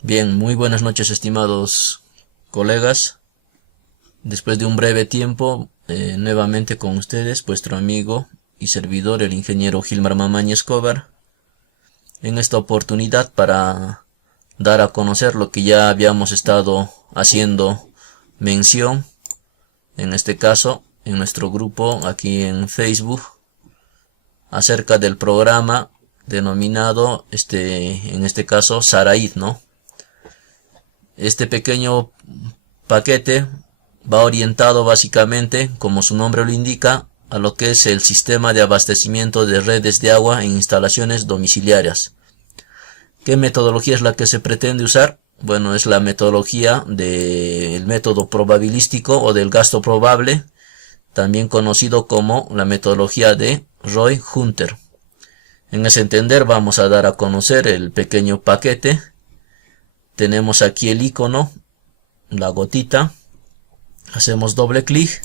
Bien, muy buenas noches, estimados colegas. Después de un breve tiempo, nuevamente con ustedes, vuestro amigo y servidor, el ingeniero Gilmar Mamaña Escobar. En esta oportunidad para dar a conocer lo que ya habíamos estado haciendo mención, en este caso, en nuestro grupo aquí en Facebook, acerca del programa denominado, en este caso, Saraid, ¿no? Este pequeño paquete va orientado básicamente, como su nombre lo indica, a lo que es el sistema de abastecimiento de redes de agua en instalaciones domiciliarias. ¿Qué metodología es la que se pretende usar? Bueno, es la metodología del método probabilístico o del gasto probable, también conocido como la metodología de Roy-Hunter. En ese entender vamos a dar a conocer el pequeño paquete. Tenemos aquí el icono, la gotita, hacemos doble clic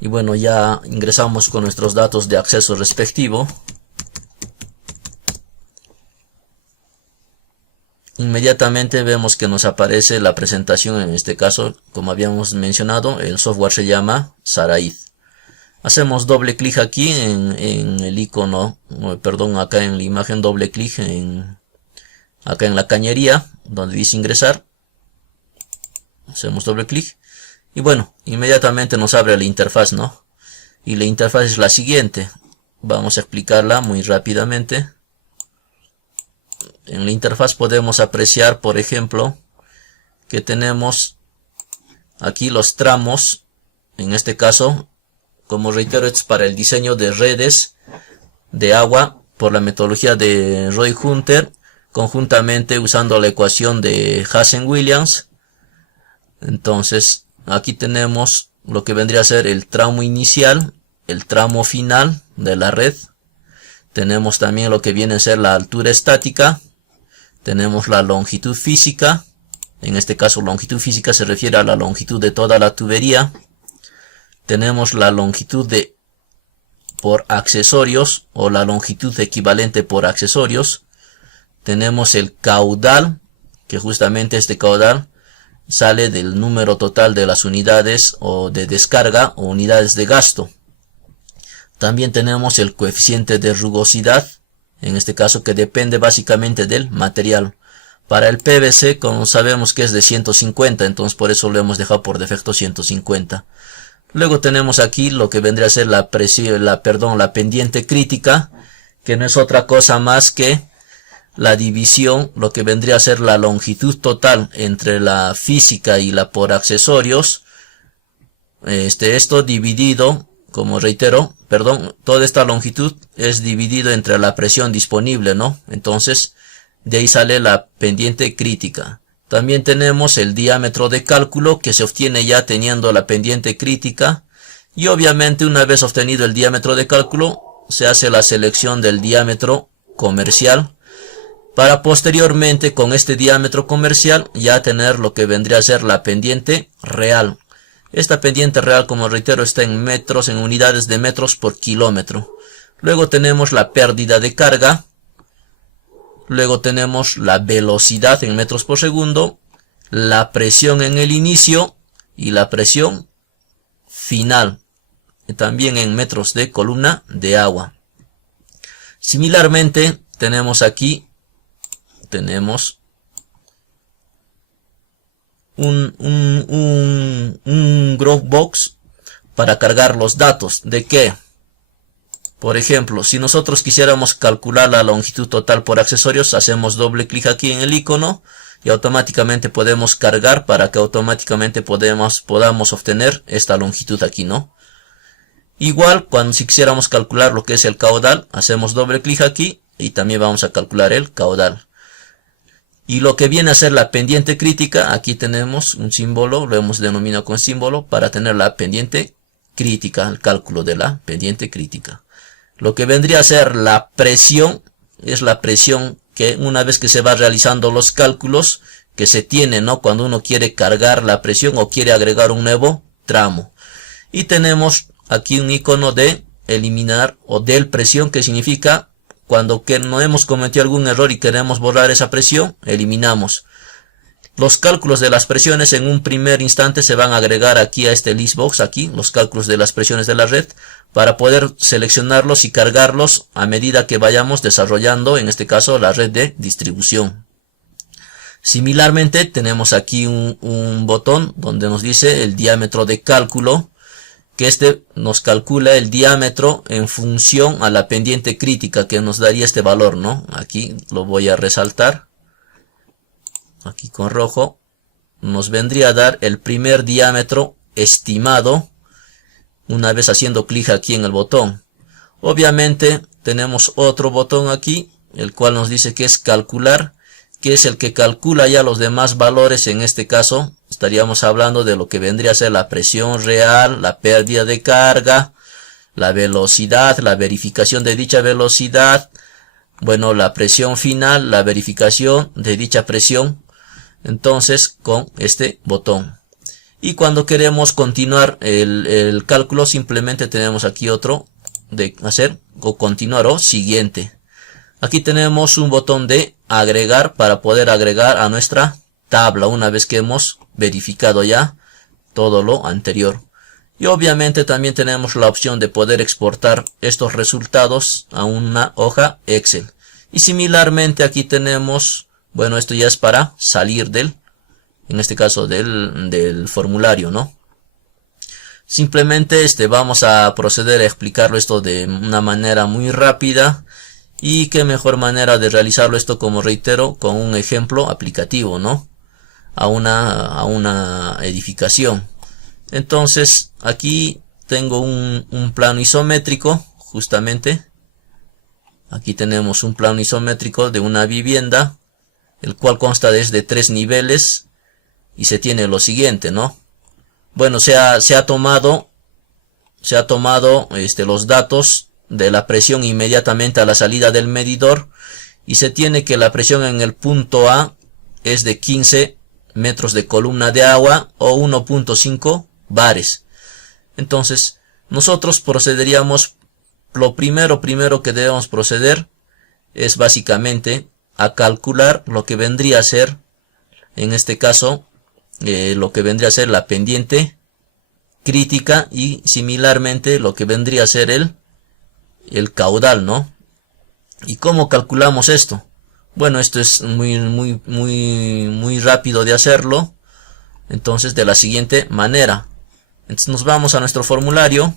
y bueno, ya ingresamos con nuestros datos de acceso respectivo. Inmediatamente vemos que nos aparece la presentación, en este caso, como habíamos mencionado, el software se llama Saraid. Hacemos doble clic aquí en el icono, perdón, acá en la imagen, doble clic acá en la cañería, donde dice ingresar. Hacemos doble clic. Y bueno, inmediatamente nos abre la interfaz, ¿no? Y la interfaz es la siguiente. Vamos a explicarla muy rápidamente. En la interfaz podemos apreciar, por ejemplo, que tenemos aquí los tramos. En este caso, como reitero, es para el diseño de redes de agua por la metodología de Roy-Hunter, conjuntamente usando la ecuación de Hazen-Williams. Entonces aquí tenemos lo que vendría a ser el tramo inicial, el tramo final de la red. Tenemos también lo que viene a ser la altura estática. Tenemos la longitud física. En este caso, longitud física se refiere a la longitud de toda la tubería. Tenemos la longitud por accesorios, o la longitud equivalente por accesorios. Tenemos el caudal, que justamente este caudal sale del número total de las unidades o de descarga o unidades de gasto. También tenemos el coeficiente de rugosidad, en este caso, que depende básicamente del material. Para el PVC, como sabemos que es de 150, entonces por eso lo hemos dejado por defecto 150. Luego tenemos aquí lo que vendría a ser la pendiente crítica, que no es otra cosa más que la división, lo que vendría a ser la longitud total entre la física y la por accesorios. Esto dividido, como reitero, toda esta longitud es dividido entre la presión disponible, ¿no? Entonces, de ahí sale la pendiente crítica. También tenemos el diámetro de cálculo, que se obtiene ya teniendo la pendiente crítica. Y obviamente, una vez obtenido el diámetro de cálculo, se hace la selección del diámetro comercial, para posteriormente con este diámetro comercial ya tener lo que vendría a ser la pendiente real. Esta pendiente real, como reitero, está en metros, en unidades de metros por kilómetro. Luego tenemos la pérdida de carga. Luego tenemos la velocidad en metros por segundo, la presión en el inicio y la presión final, también en metros de columna de agua. Similarmente, tenemos aquí un growth box para cargar los datos. ¿De qué? Por ejemplo, si nosotros quisiéramos calcular la longitud total por accesorios, hacemos doble clic aquí en el icono y automáticamente podemos cargar para que automáticamente podamos obtener esta longitud aquí, ¿no? Igual, si quisiéramos calcular lo que es el caudal, hacemos doble clic aquí y también vamos a calcular el caudal. Y lo que viene a ser la pendiente crítica, aquí tenemos un símbolo, lo hemos denominado con símbolo para tener la pendiente crítica, el cálculo de la pendiente crítica. Lo que vendría a ser la presión, es la presión que una vez que se va realizando los cálculos, que se tiene, ¿no? Cuando uno quiere cargar la presión o quiere agregar un nuevo tramo. Y tenemos aquí un icono de eliminar o del presión, que significa cuando no hemos cometido algún error y queremos borrar esa presión, eliminamos. Los cálculos de las presiones en un primer instante se van a agregar aquí a este list box, aquí, los cálculos de las presiones de la red, para poder seleccionarlos y cargarlos a medida que vayamos desarrollando, en este caso, la red de distribución. Similarmente, tenemos aquí un botón donde nos dice el diámetro de cálculo, que este nos calcula el diámetro en función a la pendiente crítica que nos daría este valor, ¿no? Aquí lo voy a resaltar. Aquí con rojo, nos vendría a dar el primer diámetro estimado una vez haciendo clic aquí en el botón. Obviamente tenemos otro botón aquí, el cual nos dice que es calcular, que es el que calcula ya los demás valores. En este caso estaríamos hablando de lo que vendría a ser la presión real, la pérdida de carga, la velocidad, la verificación de dicha velocidad, bueno, la presión final, la verificación de dicha presión. Entonces, con este botón. Y cuando queremos continuar el cálculo, simplemente tenemos aquí otro de hacer o continuar o siguiente. Aquí tenemos un botón de agregar para poder agregar a nuestra tabla una vez que hemos verificado ya todo lo anterior. Y obviamente también tenemos la opción de poder exportar estos resultados a una hoja Excel. Y similarmente aquí tenemos, bueno, esto ya es para salir en este caso del formulario, ¿no? Simplemente vamos a proceder a explicarlo esto de una manera muy rápida. Y qué mejor manera de realizarlo esto, como reitero, con un ejemplo aplicativo, ¿no? A una edificación. Entonces, aquí tengo un plano isométrico, justamente. Aquí tenemos un plano isométrico de una vivienda, el cual consta de 3 niveles. Y se tiene lo siguiente, ¿no? Bueno, se ha tomado los datos de la presión inmediatamente a la salida del medidor, y se tiene que la presión en el punto A es de 15 metros de columna de agua o 1.5 bares. Entonces, nosotros procederíamos, lo primero que debemos proceder es básicamente a calcular lo que vendría a ser, en este caso, lo que vendría a ser la pendiente crítica, y similarmente lo que vendría a ser el caudal, ¿no? ¿Y cómo calculamos esto? Bueno, esto es muy rápido de hacerlo. Entonces, de la siguiente manera. Entonces nos vamos a nuestro formulario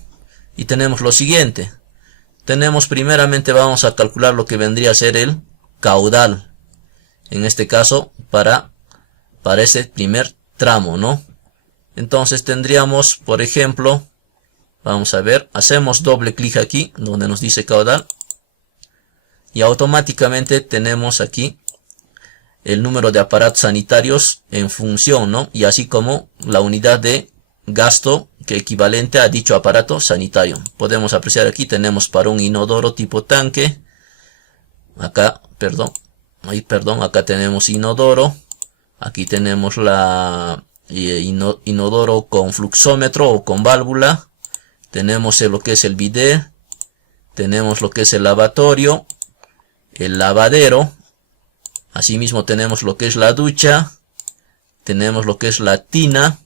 y tenemos lo siguiente. Primeramente vamos a calcular lo que vendría a ser el caudal. En este caso, para ese primer tramo, ¿no? Entonces tendríamos, por ejemplo, vamos a ver, hacemos doble clic aquí donde nos dice caudal y automáticamente tenemos aquí el número de aparatos sanitarios en función, ¿no? Y así como la unidad de gasto que equivalente a dicho aparato sanitario. Podemos apreciar aquí, tenemos para un inodoro tipo tanque, acá, acá tenemos inodoro, aquí tenemos la inodoro con fluxómetro o con válvula, tenemos lo que es el bidet, tenemos lo que es el lavatorio, el lavadero, asimismo tenemos lo que es la ducha, tenemos lo que es la tina,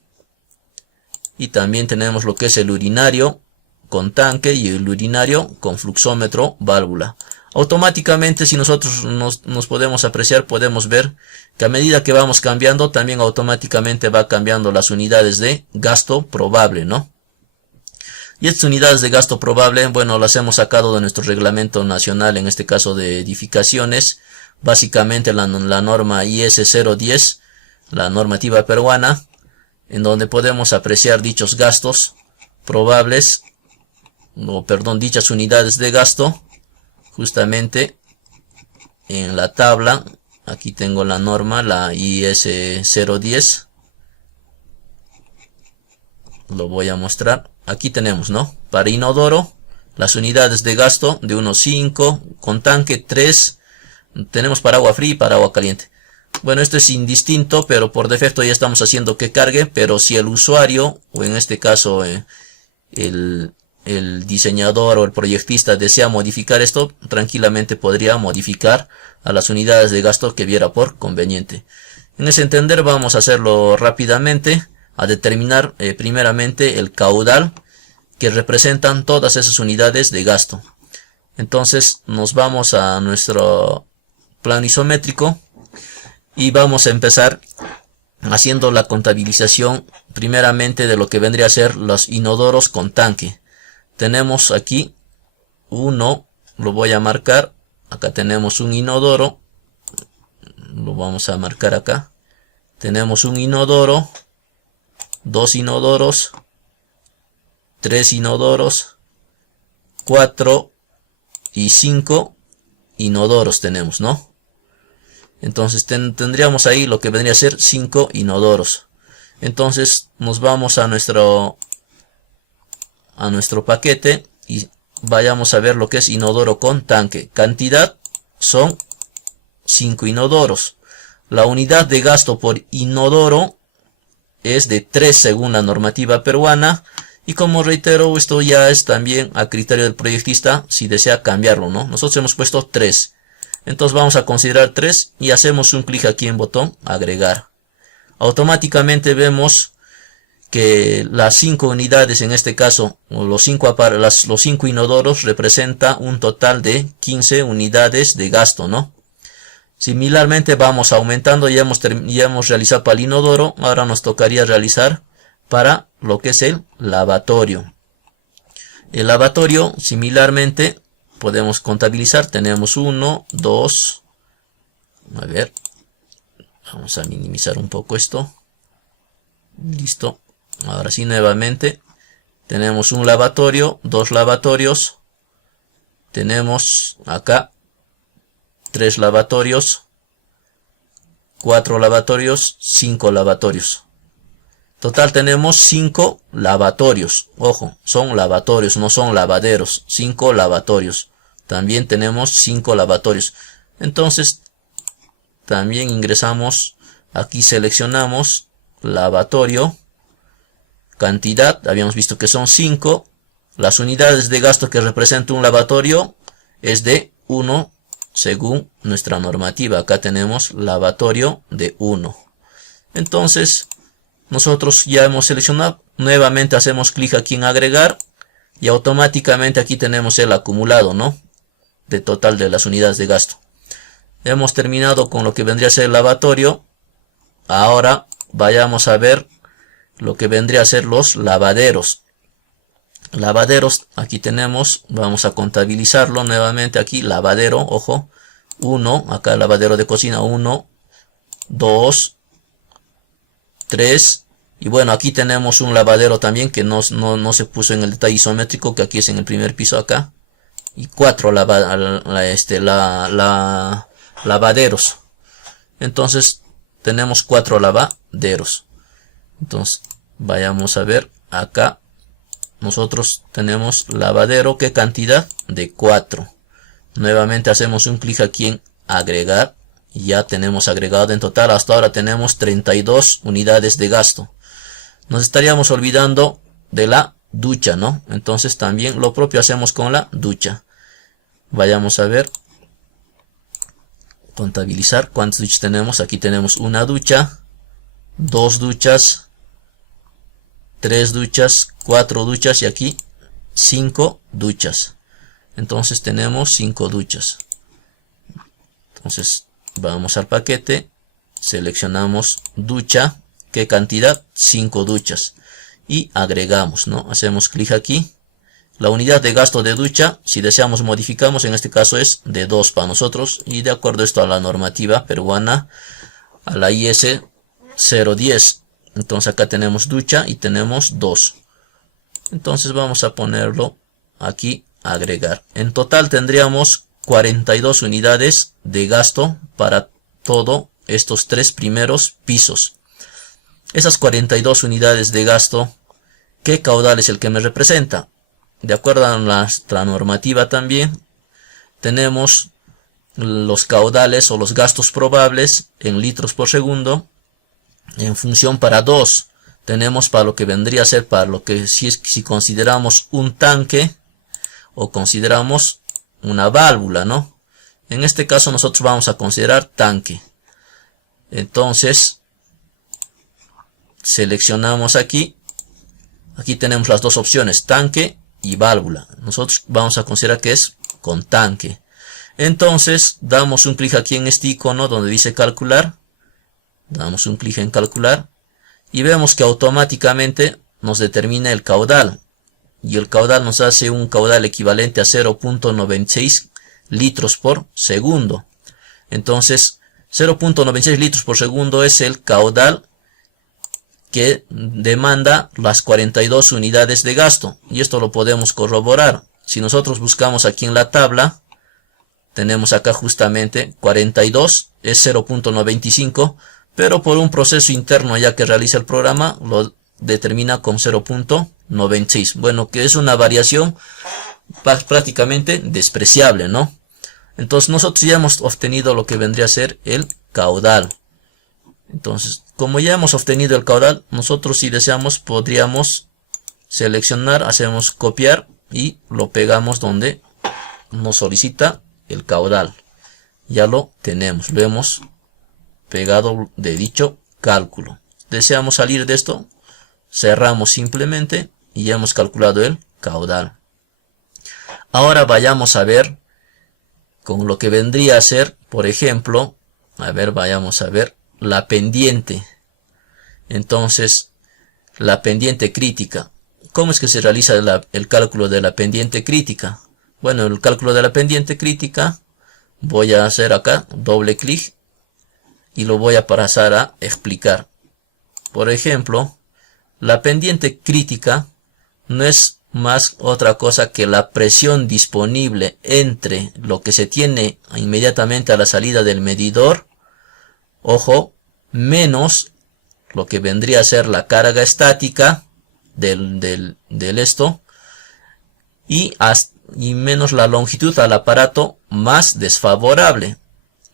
y también tenemos lo que es el urinario con tanque y el urinario con fluxómetro válvula. Automáticamente, si nosotros nos podemos apreciar, podemos ver que a medida que vamos cambiando, también automáticamente va cambiando las unidades de gasto probable, ¿no? Y estas unidades de gasto probable, bueno, las hemos sacado de nuestro reglamento nacional, en este caso de edificaciones, básicamente la norma IS 010, la normativa peruana, en donde podemos apreciar dichos gastos probables, dichas unidades de gasto, justamente en la tabla. Aquí tengo la norma, la IS 010, lo voy a mostrar. Aquí tenemos, ¿no? Para inodoro, las unidades de gasto de unos 5, con tanque 3, tenemos para agua fría y para agua caliente. Bueno, esto es indistinto, pero por defecto ya estamos haciendo que cargue, pero si el usuario, o en este caso el el diseñador o el proyectista desea modificar esto, tranquilamente podría modificar a las unidades de gasto que viera por conveniente. En ese entender vamos a hacerlo rápidamente, a determinar primeramente el caudal que representan todas esas unidades de gasto. Entonces nos vamos a nuestro plano isométrico y vamos a empezar haciendo la contabilización primeramente de lo que vendría a ser los inodoros con tanque. Tenemos aquí uno, lo voy a marcar, acá tenemos un inodoro, lo vamos a marcar acá, tenemos un inodoro, dos inodoros, tres inodoros, 4 y 5 inodoros tenemos, ¿no? Entonces tendríamos ahí lo que vendría a ser 5 inodoros. Entonces nos vamos a nuestro paquete y vayamos a ver lo que es inodoro con tanque. Cantidad son 5 inodoros. La unidad de gasto por inodoro es de 3 según la normativa peruana. Y como reitero, esto ya es también a criterio del proyectista si desea cambiarlo, ¿no? Nosotros hemos puesto 3. Entonces vamos a considerar 3 y hacemos un clic aquí en botón agregar. Automáticamente vemos que las 5 unidades, en este caso, los 5 inodoros, representa un total de 15 unidades de gasto, ¿no? Similarmente vamos aumentando, ya hemos realizado para el inodoro, ahora nos tocaría realizar para lo que es el lavatorio. El lavatorio, similarmente, podemos contabilizar, tenemos 1, 2, a ver, vamos a minimizar un poco esto, listo. Ahora sí, nuevamente tenemos un lavatorio, dos lavatorios, tenemos acá 3 lavatorios, 4 lavatorios, 5 lavatorios. Total tenemos 5 lavatorios. Ojo, son lavatorios, no son lavaderos. 5 lavatorios. También tenemos 5 lavatorios. Entonces, también ingresamos, aquí seleccionamos lavatorio. Cantidad, habíamos visto que son 5. Las unidades de gasto que representa un lavatorio es de 1 según nuestra normativa. Acá tenemos lavatorio de 1. Entonces, nosotros ya hemos seleccionado, nuevamente hacemos clic aquí en agregar y automáticamente aquí tenemos el acumulado, ¿no? De total de las unidades de gasto. Hemos terminado con lo que vendría a ser el lavatorio. Ahora vayamos a ver lo que vendría a ser los lavaderos. Lavaderos, aquí tenemos, vamos a contabilizarlo nuevamente aquí, lavadero, ojo, 1, acá lavadero de cocina, 1, 2, 3, y bueno, aquí tenemos un lavadero también que no se puso en el detalle isométrico, que aquí es en el primer piso acá, y 4 lavaderos. Entonces tenemos 4 lavaderos. Entonces vayamos a ver acá, nosotros tenemos lavadero, ¿qué cantidad? De 4. Nuevamente hacemos un clic aquí en agregar. Ya tenemos agregado, en total hasta ahora tenemos 32 unidades de gasto. Nos estaríamos olvidando de la ducha, ¿no? Entonces también lo propio hacemos con la ducha. Vayamos a ver, contabilizar cuántas duchas tenemos. Aquí tenemos una ducha, 2 duchas, 3 duchas, 4 duchas y aquí 5 duchas. Entonces tenemos 5 duchas. Entonces vamos al paquete, seleccionamos ducha, ¿qué cantidad? 5 duchas y agregamos, ¿no? Hacemos clic aquí. La unidad de gasto de ducha, si deseamos modificamos, en este caso es de 2 para nosotros y de acuerdo a esto a la normativa peruana, a la IS 010. Entonces acá tenemos ducha y tenemos 2. Entonces vamos a ponerlo aquí, agregar. En total tendríamos 42 unidades de gasto para todos estos 3 primeros pisos. Esas 42 unidades de gasto, ¿qué caudal es el que me representa? De acuerdo a nuestra normativa también, tenemos los caudales o los gastos probables en litros por segundo en función para 2. tenemos para lo que vendría a ser, para lo que si consideramos un tanque o consideramos una válvula, ¿no? En este caso nosotros vamos a considerar tanque. Entonces seleccionamos aquí. Aquí tenemos las dos opciones, tanque y válvula. Nosotros vamos a considerar que es con tanque. Entonces damos un clic aquí en este icono donde dice calcular. Damos un clic en calcular. Y vemos que automáticamente nos determina el caudal. Y el caudal nos hace un caudal equivalente a 0.96 litros por segundo. Entonces 0.96 litros por segundo es el caudal que demanda las 42 unidades de gasto. Y esto lo podemos corroborar. Si nosotros buscamos aquí en la tabla, tenemos acá justamente 42 es 0.95, pero por un proceso interno ya que realiza el programa lo determina con 0.96. Bueno, que es una variación prácticamente despreciable, ¿no? Entonces nosotros ya hemos obtenido lo que vendría a ser el caudal. Entonces, como ya hemos obtenido el caudal, nosotros si deseamos podríamos seleccionar, hacemos copiar y lo pegamos donde nos solicita el caudal. Ya lo tenemos, lo hemos pegado de dicho cálculo. Deseamos salir de esto, cerramos simplemente y ya hemos calculado el caudal. Ahora vayamos a ver con lo que vendría a ser, por ejemplo, vayamos a ver la pendiente. Entonces, la pendiente crítica. ¿Cómo es que se realiza el cálculo de la pendiente crítica? Bueno, el cálculo de la pendiente crítica voy a hacer acá doble clic y lo voy a pasar a explicar. Por ejemplo, la pendiente crítica no es más otra cosa que la presión disponible entre lo que se tiene inmediatamente a la salida del medidor, ojo, menos lo que vendría a ser la carga estática del esto y menos la longitud al aparato más desfavorable,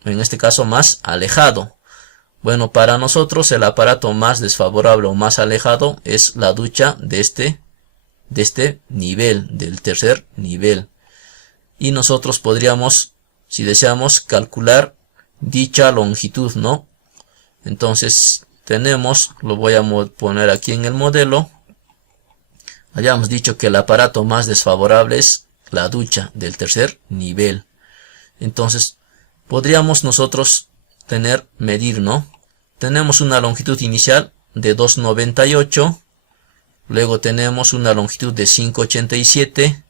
en este caso más alejado. Bueno, para nosotros el aparato más desfavorable o más alejado es la ducha de este nivel, del tercer nivel. Y nosotros podríamos, si deseamos, calcular dicha longitud, ¿no? Entonces tenemos, lo voy a poner aquí en el modelo. Habíamos dicho que el aparato más desfavorable es la ducha del tercer nivel. Entonces podríamos nosotros medir, ¿no? Tenemos una longitud inicial de 2,98. Luego tenemos una longitud de 5,87.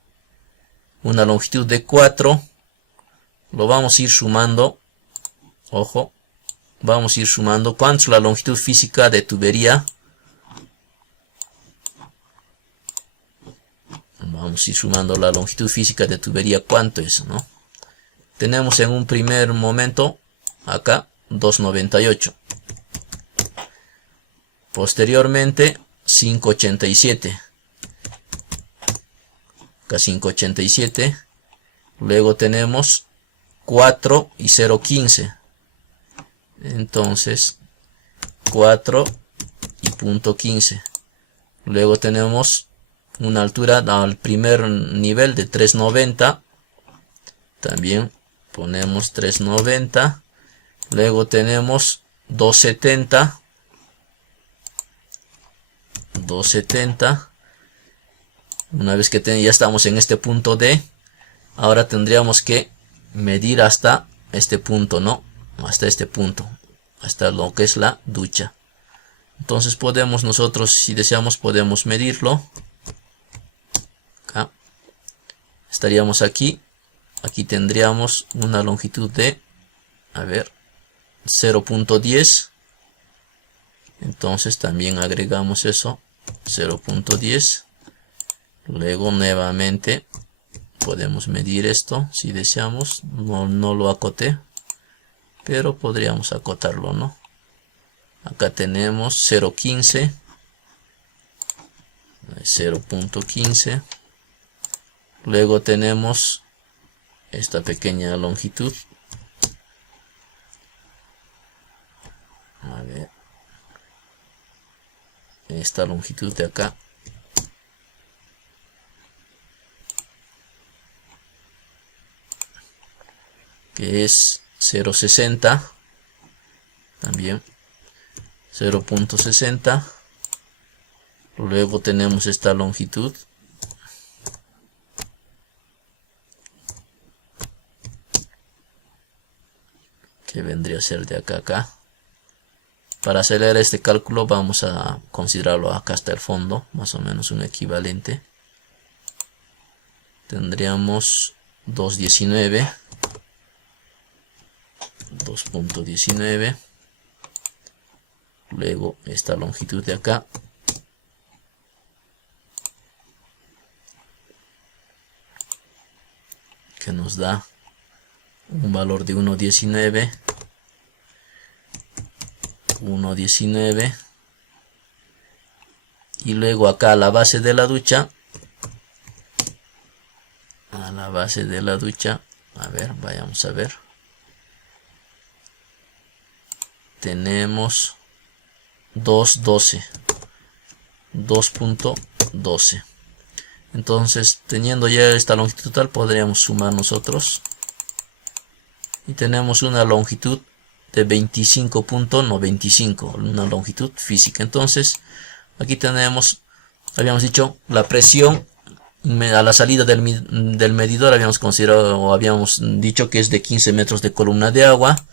Una longitud de 4. Lo vamos a ir sumando. Ojo. Vamos a ir sumando. ¿Cuánto es la longitud física de tubería? Vamos a ir sumando la longitud física de tubería. ¿Cuánto es, no? Tenemos en un primer momento acá 2,98. Posteriormente 5,87. Acá 5,87. Luego tenemos 4 y 0,15. Entonces 4 y punto 15. Luego tenemos una altura al primer nivel de 3,90. También ponemos 3,90. Luego tenemos 2,70. 2,70. Una vez que ya estamos en este punto D, ahora tendríamos que medir hasta este punto, ¿no? Hasta este punto, hasta lo que es la ducha. Entonces podemos nosotros, si deseamos, podemos medirlo. Acá estaríamos aquí. Aquí tendríamos una longitud de, 0.10. Entonces también agregamos eso, 0.10. Luego nuevamente podemos medir esto si deseamos. No lo acoté, pero podríamos acotarlo, ¿no? Acá tenemos 0.15. 0.15. Luego tenemos esta pequeña longitud. esta longitud de acá. Que es 0.60. También 0.60. Luego tenemos esta longitud. Que vendría a ser de acá a acá. Para acelerar este cálculo vamos a considerarlo acá hasta el fondo, más o menos un equivalente. Tendríamos 2.19. 2.19. Luego esta longitud de acá. Que nos da un valor de 1.19. 1.19. Y luego acá a la base de la ducha. A la base de la ducha. A ver, vayamos a ver. Tenemos 2.12. 2.12. Entonces, teniendo ya esta longitud total, podríamos sumar nosotros. Y tenemos una longitud de 25.95, una longitud física. Entonces, aquí tenemos, habíamos dicho, la presión a la salida del medidor. Habíamos considerado o habíamos dicho que es de 15 metros de columna de agua.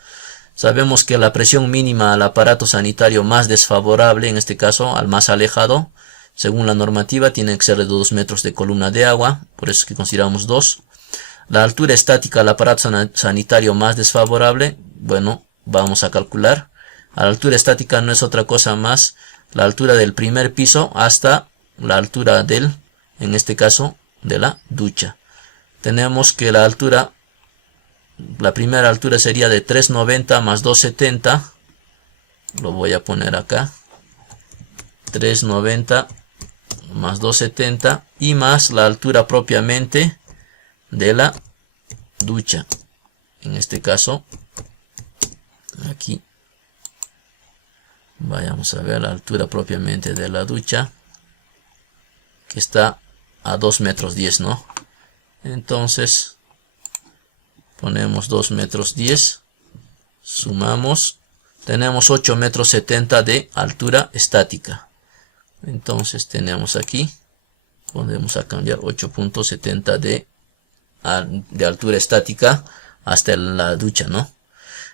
Sabemos que la presión mínima al aparato sanitario más desfavorable, en este caso al más alejado, según la normativa, tiene que ser de 2 metros de columna de agua, por eso es que consideramos 2. La altura estática al aparato sanitario más desfavorable, bueno, vamos a calcular. La altura estática no es otra cosa más la altura del primer piso hasta la altura del, en este caso, de la ducha. Tenemos que la altura, la primera altura sería de 390 más 270. Lo voy a poner acá. 390 más 270 y más la altura propiamente de la ducha. En este caso, aquí vayamos a ver la altura propiamente de la ducha, que está a 2 metros 10, ¿no? Entonces ponemos 2 metros 10, sumamos, tenemos 8 metros 70 de altura estática. Entonces tenemos aquí, podemos a cambiar 8.70 de altura estática hasta la ducha, ¿no?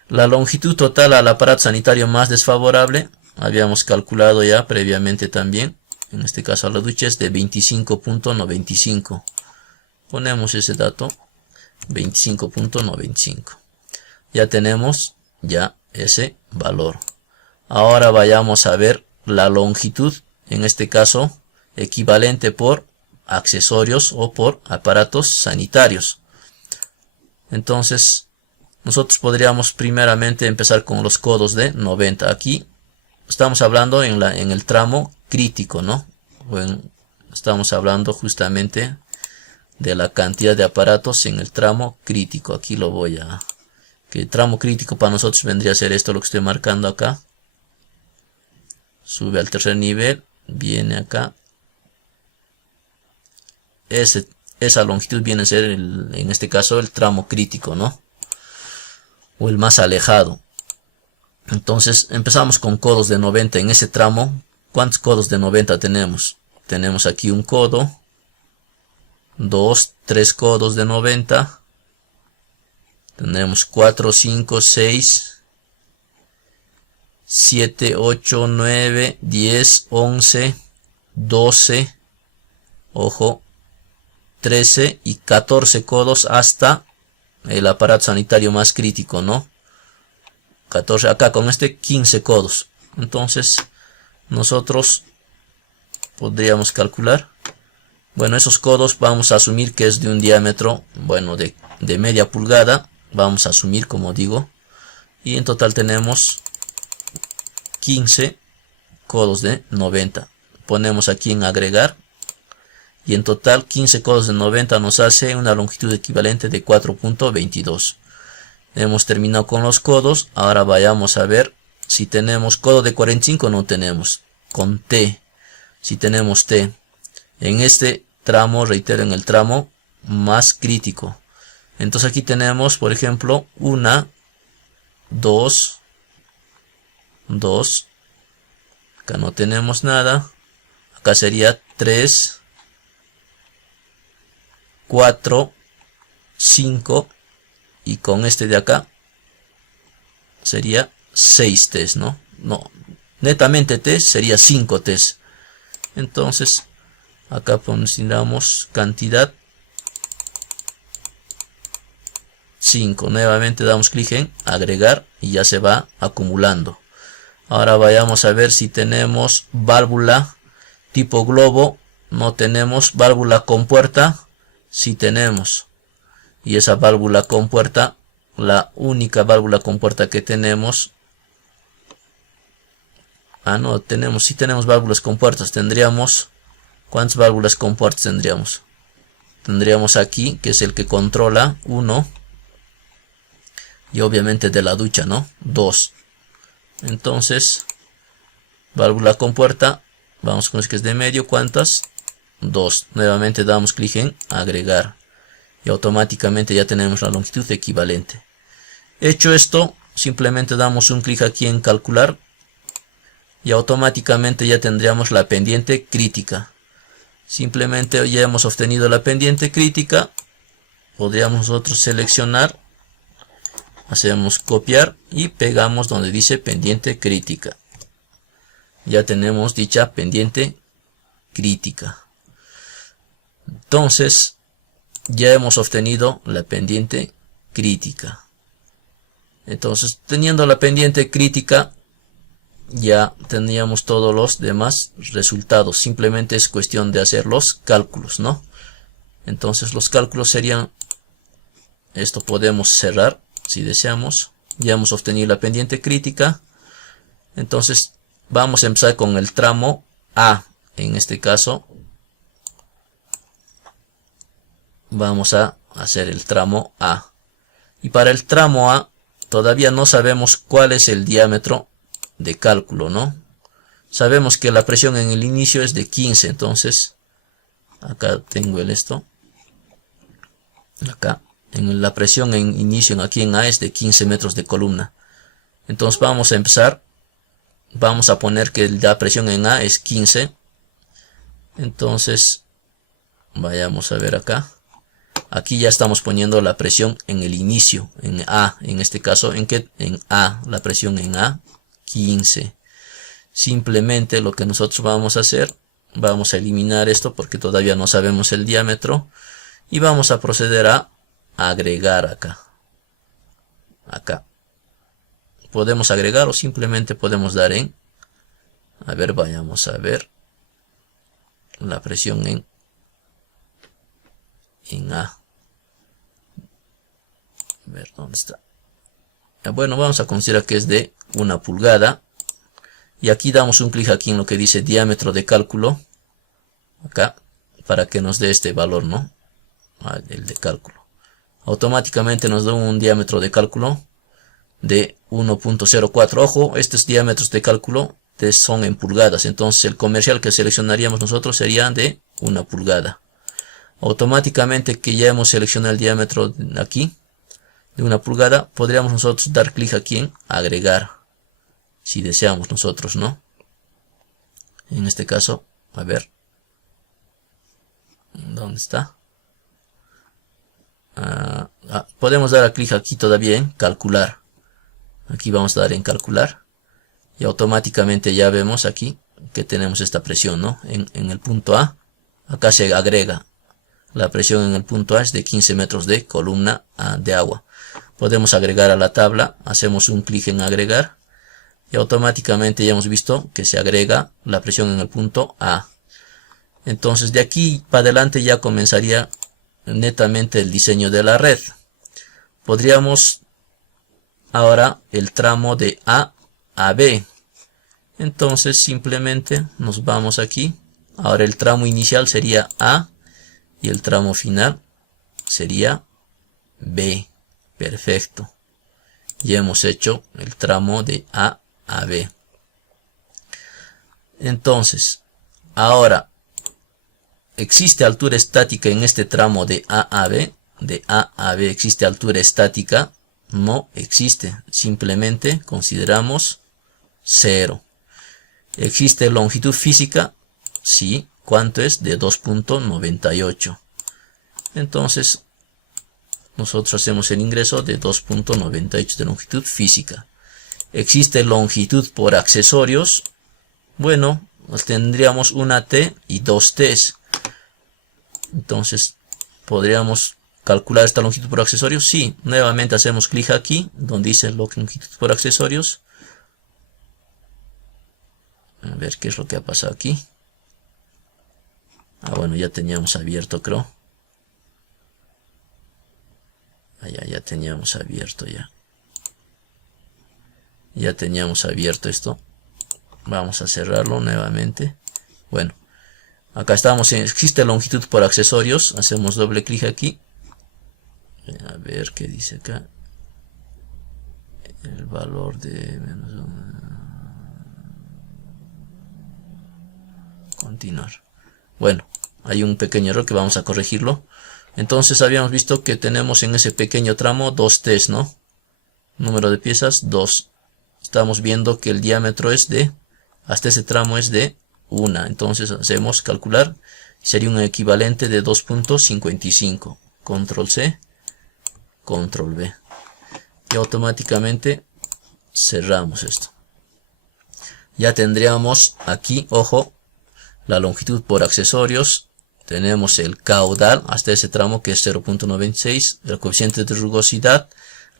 La longitud total al aparato sanitario más desfavorable, habíamos calculado ya previamente también, en este caso a la ducha es de 25.95. Ponemos ese dato, 25.95. Ya tenemos ya ese valor. Ahora vayamos a ver la longitud, en este caso equivalente por accesorios o por aparatos sanitarios. Entonces nosotros podríamos primeramente empezar con los codos de 90. Aquí estamos hablando en el tramo crítico, ¿no? Estamos hablando justamente de la cantidad de aparatos en el tramo crítico. Aquí lo voy a... que el tramo crítico para nosotros vendría a ser esto, lo que estoy marcando acá. Sube al tercer nivel, viene acá. Esa longitud viene a ser, en este caso, el tramo crítico, ¿no? O el más alejado. Entonces empezamos con codos de 90 en ese tramo. ¿Cuántos codos de 90 tenemos? Tenemos aquí un codo, 2, 3 codos de 90. Tenemos 4, 5, 6, 7, 8, 9, 10, 11, 12, ojo, 13 y 14 codos hasta el aparato sanitario más crítico, ¿no? 14, acá con este 15 codos. Entonces nosotros podríamos calcular, bueno, esos codos vamos a asumir que es de un diámetro, bueno, de media pulgada, vamos a asumir, como digo, y en total tenemos 15 codos de 90. Ponemos aquí en agregar, y en total 15 codos de 90 nos hace una longitud equivalente de 4.22. Hemos terminado con los codos. Ahora vayamos a ver si tenemos codo de 45. No tenemos. Con T. si tenemos T. En este tramo, reitero, en el tramo más crítico. Entonces aquí tenemos, por ejemplo, 1, 2, 2. Acá no tenemos nada. Acá sería 3, 4, 5. Y con este de acá sería 6 T's, ¿no? No, netamente T sería 5 T's. Entonces, acá pondríamos cantidad 5. Nuevamente damos clic en agregar y ya se va acumulando. Ahora vayamos a ver si tenemos válvula tipo globo. No tenemos. Válvula compuerta. Sí tenemos. Y esa válvula compuerta, la única válvula compuerta que tenemos. No, tenemos, sí tenemos válvulas compuertas. Tendríamos, ¿cuántas válvulas compuertas tendríamos? Tendríamos aquí, que es el que controla, 1. Y obviamente de la ducha, ¿no? 2. Entonces, válvula compuerta, vamos con el que es de medio, ¿cuántas? 2. Nuevamente damos clic en agregar. Y automáticamente ya tenemos la longitud equivalente. Hecho esto, simplemente damos un clic aquí en calcular. Y automáticamente ya tendríamos la pendiente crítica. Simplemente ya hemos obtenido la pendiente crítica. Podríamos nosotros seleccionar. Hacemos copiar y pegamos donde dice pendiente crítica. Ya tenemos dicha pendiente crítica. Entonces, ya hemos obtenido la pendiente crítica. Entonces, teniendo la pendiente crítica, ya tendríamos todos los demás resultados. Simplemente es cuestión de hacer los cálculos, ¿no? Entonces, los cálculos serían, esto podemos cerrar si deseamos. Ya hemos obtenido la pendiente crítica. Entonces, vamos a empezar con el tramo A. En este caso, vamos a hacer el tramo A. Y para el tramo A, todavía no sabemos cuál es el diámetro de cálculo, ¿no? Sabemos que la presión en el inicio es de 15. Entonces, acá tengo el esto. Acá, en la presión en inicio, aquí en A, es de 15 metros de columna. Entonces, vamos a empezar. Vamos a poner que la presión en A es 15. Entonces, vayamos a ver acá. Aquí ya estamos poniendo la presión en el inicio, en A, en este caso, ¿en qué? En A, la presión en A, 15. Simplemente lo que nosotros vamos a hacer, vamos a eliminar esto porque todavía no sabemos el diámetro. Y vamos a proceder a agregar acá. Acá. Podemos agregar o simplemente podemos dar en, a ver, vayamos a ver la presión en A. A ver, ¿dónde está? Bueno, vamos a considerar que es de 1 pulgada. Y aquí damos un clic aquí en lo que dice diámetro de cálculo. Acá, para que nos dé este valor, ¿no? El de cálculo. Automáticamente nos da un diámetro de cálculo de 1.04. Ojo, estos diámetros de cálculo son en pulgadas. Entonces el comercial que seleccionaríamos nosotros sería de 1 pulgada. Automáticamente que ya hemos seleccionado el diámetro aquí de 1 pulgada, podríamos nosotros dar clic aquí en agregar, si deseamos nosotros, ¿no? En este caso, a ver, ¿dónde está? Podemos dar clic aquí todavía en calcular. Aquí vamos a dar en calcular y automáticamente ya vemos aquí que tenemos esta presión, ¿no? En el punto A, acá se agrega. La presión en el punto A es de 15 metros de columna de agua. Podemos agregar a la tabla, hacemos un clic en agregar y automáticamente ya hemos visto que se agrega la presión en el punto A. Entonces de aquí para adelante ya comenzaría netamente el diseño de la red. Podríamos ahora el tramo de A a B. Entonces simplemente nos vamos aquí. Ahora el tramo inicial sería A y el tramo final sería B. Perfecto. Ya hemos hecho el tramo de A a B. Entonces, Ahora, ¿existe altura estática en este tramo de A a B? De A a B existe altura estática. No existe. Simplemente consideramos 0. ¿Existe longitud física? Sí. ¿Cuánto es? De 2.98. Entonces, nosotros hacemos el ingreso de 2.98 de longitud física. ¿Existe longitud por accesorios? Bueno, tendríamos una T y dos T's. Entonces, ¿podríamos calcular esta longitud por accesorios? Sí. Nuevamente hacemos clic aquí, donde dice longitud por accesorios. A ver qué es lo que ha pasado aquí. Bueno, ya teníamos abierto, creo. Ya teníamos abierto ya. Ya teníamos abierto esto. Vamos a cerrarlo nuevamente. Bueno, acá estamos en existe longitud por accesorios. Hacemos doble clic aquí. A ver qué dice acá. El valor de menos 1. Continuar. Bueno, hay un pequeño error que vamos a corregirlo. Entonces habíamos visto que tenemos en ese pequeño tramo 2 T's, ¿no? Número de piezas 2. Estamos viendo que el diámetro es de, hasta ese tramo es de 1. Entonces hacemos calcular. Sería un equivalente de 2.55. Control C, Control V. Y automáticamente cerramos esto. Ya tendríamos aquí, ojo, la longitud por accesorios. Tenemos el caudal hasta ese tramo que es 0.96, el coeficiente de rugosidad,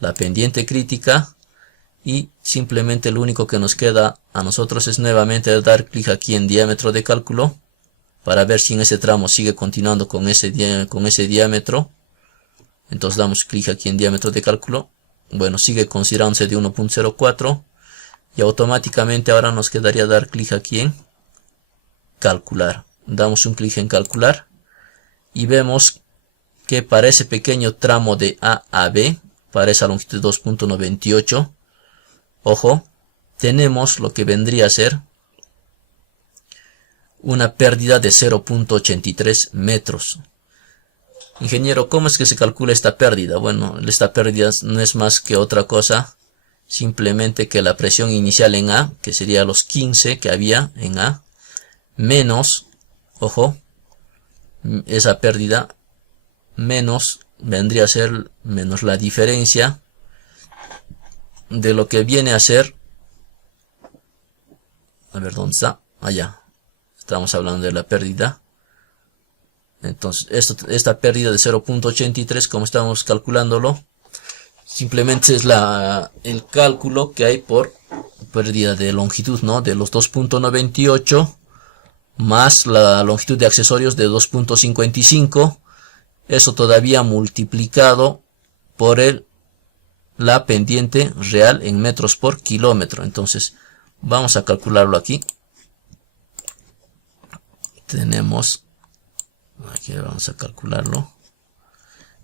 la pendiente crítica, y simplemente lo único que nos queda a nosotros es nuevamente dar clic aquí en diámetro de cálculo para ver si en ese tramo sigue continuando con ese diámetro. Entonces damos clic aquí en diámetro de cálculo. Bueno, sigue considerándose de 1.04 y automáticamente ahora nos quedaría dar clic aquí en calcular. Damos un clic en calcular y vemos que para ese pequeño tramo de A a B, para esa longitud 2.98, ojo, tenemos lo que vendría a ser una pérdida de 0.83 metros. Ingeniero, ¿cómo es que se calcula esta pérdida? Bueno, esta pérdida no es más que otra cosa, simplemente que la presión inicial en A, que sería los 15 que había en A, menos, ojo, esa pérdida, menos, vendría a ser menos la diferencia de lo que viene a ser, a ver dónde está, allá, estamos hablando de la pérdida. Entonces, esta pérdida de 0.83, como estamos calculándolo, simplemente es el cálculo que hay por pérdida de longitud, ¿no? De los 2.98 más la longitud de accesorios de 2.55. Eso todavía multiplicado por la pendiente real en metros por kilómetro. Entonces, vamos a calcularlo aquí. Tenemos... Aquí vamos a calcularlo.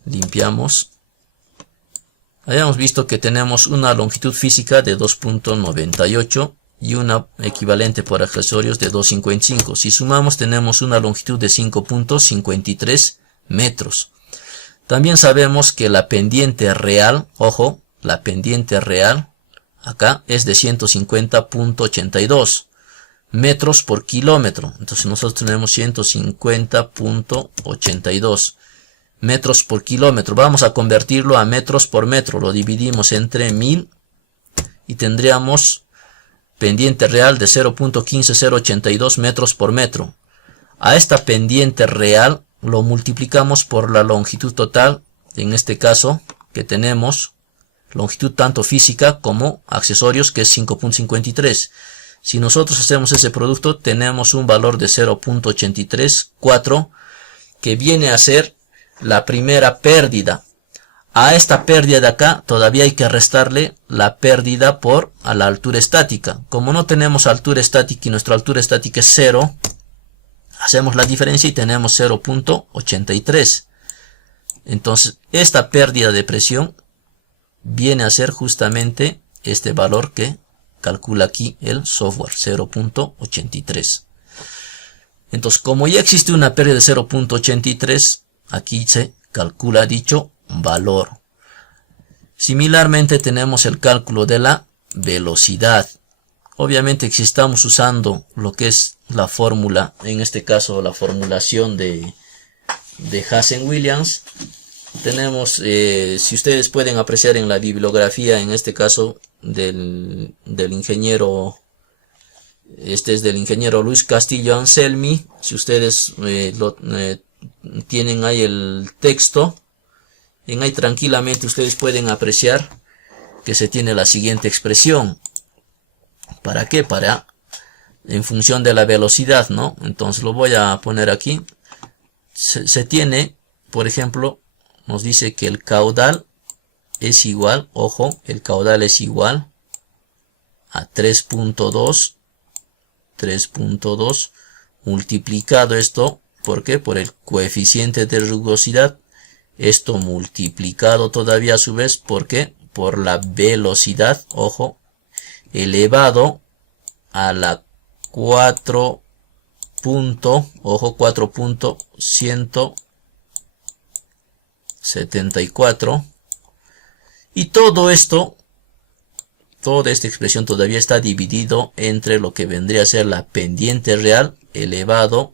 Limpiamos. Habíamos visto que tenemos una longitud física de 2.98 y una equivalente por accesorios de 2.55. Si sumamos tenemos una longitud de 5.53 metros. También sabemos que la pendiente real, ojo, la pendiente real acá es de 150.82 metros por kilómetro. Entonces nosotros tenemos 150.82 metros por kilómetro. Vamos a convertirlo a metros por metro. Lo dividimos entre 1000 y tendríamos pendiente real de 0.15082 metros por metro. A esta pendiente real lo multiplicamos por la longitud total, en este caso que tenemos longitud tanto física como accesorios, que es 5.53. Si nosotros hacemos ese producto, tenemos un valor de 0.834, que viene a ser la primera pérdida. A esta pérdida de acá todavía hay que restarle la pérdida a la altura estática. Como no tenemos altura estática y nuestra altura estática es 0, hacemos la diferencia y tenemos 0.83. Entonces, esta pérdida de presión viene a ser justamente este valor que calcula aquí el software, 0.83. Entonces, como ya existe una pérdida de 0.83, aquí se calcula dicho valor. Similarmente tenemos el cálculo de la velocidad. Obviamente si estamos usando lo que es la fórmula, en este caso la formulación de Hazen-Williams, tenemos, si ustedes pueden apreciar en la bibliografía, en este caso del ingeniero, este es del ingeniero Luis Castillo Anselmi, si ustedes tienen ahí el texto, en ahí tranquilamente ustedes pueden apreciar que se tiene la siguiente expresión. ¿Para qué? Para, en función de la velocidad, ¿no? Entonces lo voy a poner aquí. Se tiene, por ejemplo, nos dice que el caudal es igual, ojo, el caudal es igual a 3.2 multiplicado esto, ¿por qué? Por el coeficiente de rugosidad. Esto multiplicado todavía a su vez, ¿por qué? Por la velocidad, ojo, elevado a la 4.174. Y todo esto, toda esta expresión todavía está dividido entre lo que vendría a ser la pendiente real elevado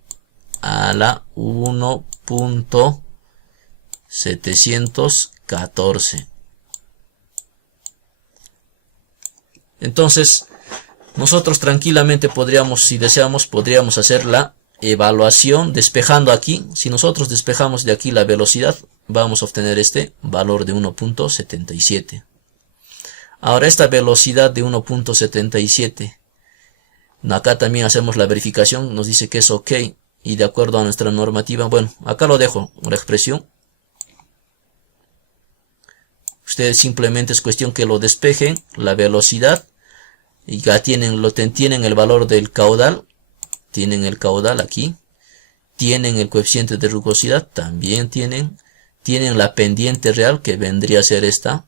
a la 1.714. Entonces, nosotros tranquilamente podríamos, si deseamos, podríamos hacer la evaluación despejando aquí. Si nosotros despejamos de aquí la velocidad, vamos a obtener este valor de 1.77. Ahora esta velocidad de 1.77, acá también hacemos la verificación, nos dice que es ok. Y de acuerdo a nuestra normativa, bueno, acá lo dejo, la expresión. Ustedes simplemente es cuestión que lo despejen, la velocidad. Y ya tienen el valor del caudal. Tienen el caudal aquí. Tienen el coeficiente de rugosidad. También tienen la pendiente real, que vendría a ser esta.